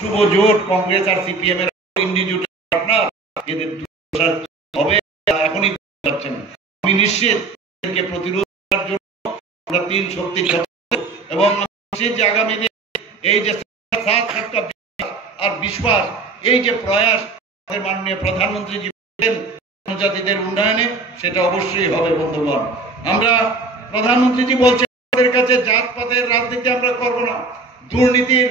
শুভ জোট কংগ্রেস আর সিপিএম এর ইন্ডিজোট পার্টনার, এদের হবে এখনই যাচ্ছেন। আমি নিশ্চিত এদেরকে প্রতিরোধ করার জন্য আমরা তিন শক্তি এবং যে আগামী দিনে এই যে আর বিশ্বাস, এই যে প্রয়াস মাননীয় প্রধানমন্ত্রী জনজাতিদের উন্নয়নে, সেটা অবশ্যই হবে বন্ধুগণ। আমরা প্রধানমন্ত্রীজি বলছেন আমাদের কাছে জাতপাতের রাজনীতি আমরা করব না, দুর্নীতির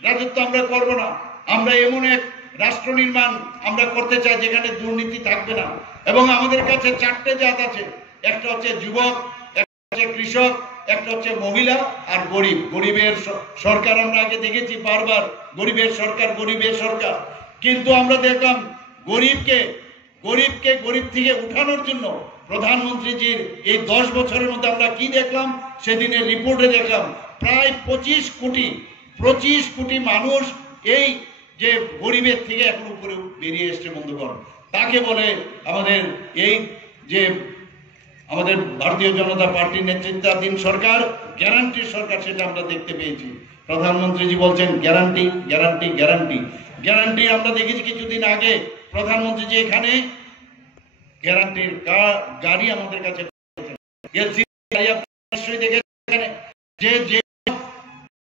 রাজত্ব আমরা করব না, আমরা এমন এক রাষ্ট্র নির্মাণ আমরা করতে চাই যেখানে দুর্নীতি থাকবে না। এবং আমাদের কাছে চারটে জাত আছে, একটা হচ্ছে যুবক, একটা হচ্ছে কৃষক, একটা হচ্ছে মহিলা আর গরিব। গরিবের সরকার আমরা আগে দেখেছি বারবার, গরিবের সরকার গরিবের সরকার, কিন্তু আমরা দেখলাম গরিবকে গরিব থেকে উঠানোর জন্য প্রধানমন্ত্রীজির এই 10 বছরের মধ্যে আমরা কি দেখলাম, সেদিনের রিপোর্টে দেখলাম প্রায় 25 কোটি মানুষ এই যে গরিবের থেকে এখন উপরে বেরিয়ে এসছে বন্ধুগণ। তাকে বলে আমাদের এই যে আমাদের ভারতীয় জনতা পার্টির নেতৃত্বাধীন সরকার, গ্যারান্টির সরকার, সেটা আমরা দেখতে পেয়েছি। প্রধানমন্ত্রীজি বলছেন গ্যারান্টি গ্যারান্টি গ্যারান্টি গ্যারান্টি। আমরা দেখেছি কিছুদিন আগে প্রধানমন্ত্রীজি এখানে গ্যারান্টির গাড়ি আমাদের কাছে যে যে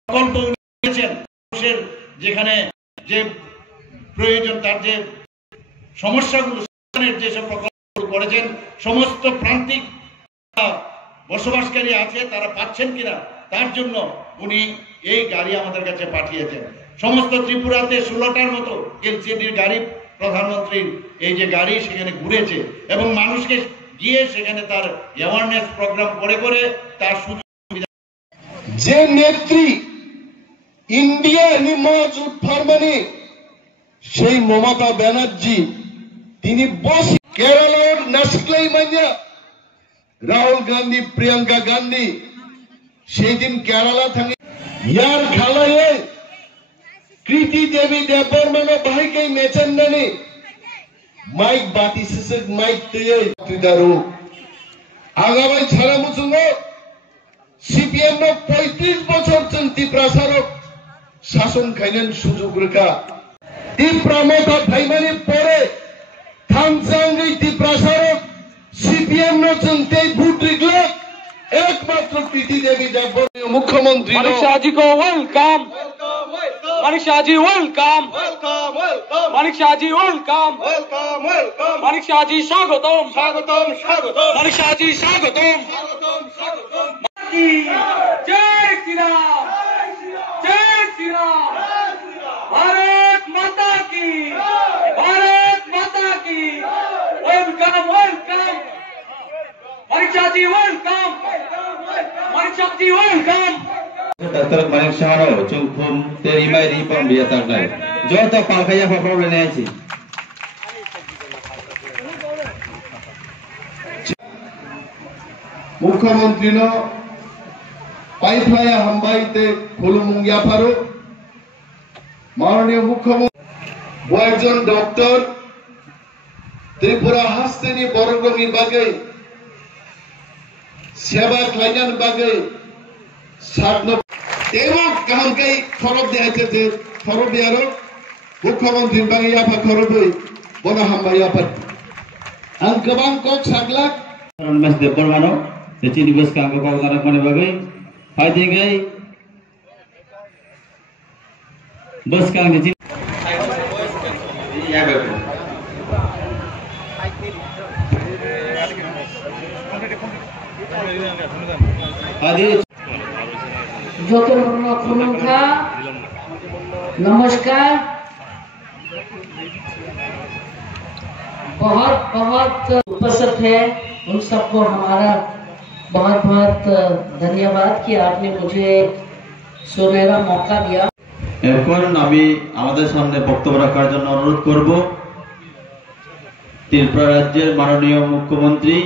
প্রকল্প নিয়েছেন, মানুষের যেখানে যে প্রয়োজন, তার যে সমস্যাগুলো যেসব প্রকল্প করেছেন, সমস্ত প্রান্তিক বসবাসকারী আছে তারা পাচ্ছেন কিনা তার জন্য উনি এই গাড়ি আমাদের কাছে পাঠিয়েছেন। সমস্ত ত্রিপুরাতে 16টার মতো এলসিডির গাড়ি প্রধানমন্ত্রীর এই যে গাড়ি সেখানে ঘুরেছে এবং মানুষকে গিয়ে সেখানে তার অ্যাওয়ারনেস প্রোগ্রাম করে তার সুযোগ। যে নেত্রী ইন্ডিয়া হিমাজ উৎফারমানি সেই মমতা ব্যানার্জি, তিনি বসে কেরালার নাসক্লাই মাইয়া রাহুল গান্ধী প্রিয়াঙ্কা গান্ধী সেই দিন কেরালা থাকি ইয়ার খালায়ে কৃতি দেবী দেববর্মা ভাইকে মেচেন্দানি মাইক বাতি শেষে মাইক তৈরি দারু আগামী ছাড়া মুসুঙ্গ সিপিএম 35 বছর চলতি প্রসারক শাসন খাইলেন সুযোগ রেখা তীব্রমতা ভাইমানি পরে থামসাঙ্গি তীব্রসারক সিপিএম চলতে ভোট রিগলে একমাত্র কৃতি দেবী দেববর্মা মুখ্যমন্ত্রী মানিক শাহ जी को welcome, Manik Shah ji welcome, Manik Shah ji welcome, Manik Shah ji स्वागतम, मानिक शाह जी स्वागतम। जय श्री राम, जय श्री राम, भारत माता की, भारत माता की, welcome welcome, Manik Shah ji welcome, Manik Shah ji welcome. Dr. Manik Shahro, Chungkum, Terimai Ripam Biatanai. Jota Palkaya for problem Nancy. মুখ্যমন্ত্রী পাইফলাইয়া হাম্বাইতে ফুলমুঙ্গিয়া ফারো মাননীয় মুখ্যমন্ত্রী একজন ডক্টর ত্রিপুরা হাস্তেনি বরগমি বাগে সেবা খাইনান বাগে সাধন এবং কাহামকে খরব দেয়াছে যে খরব দেয়ারো মুখ্যমন্ত্রী বাগে ইয়াফা খরবই বনা হাম্বাই ইয়াফা আং গোबां cock সাগলাক Mas Debormano, the Chinibus Kango Pagana Manabagay, fighting a bus can get नमस्कार, बहुत बहुत उपस्थित है उन सबको हमारा बहुत बहुत धन्यवाद कि आपने मुझे सुनहरा मौका दिया। এখন আমি আমাদের সামনে বক্তব্য রাখার জন্য অনুরোধ করব ত্রিপুরা রাজ্যের মাননীয় মুখ্যমন্ত্রী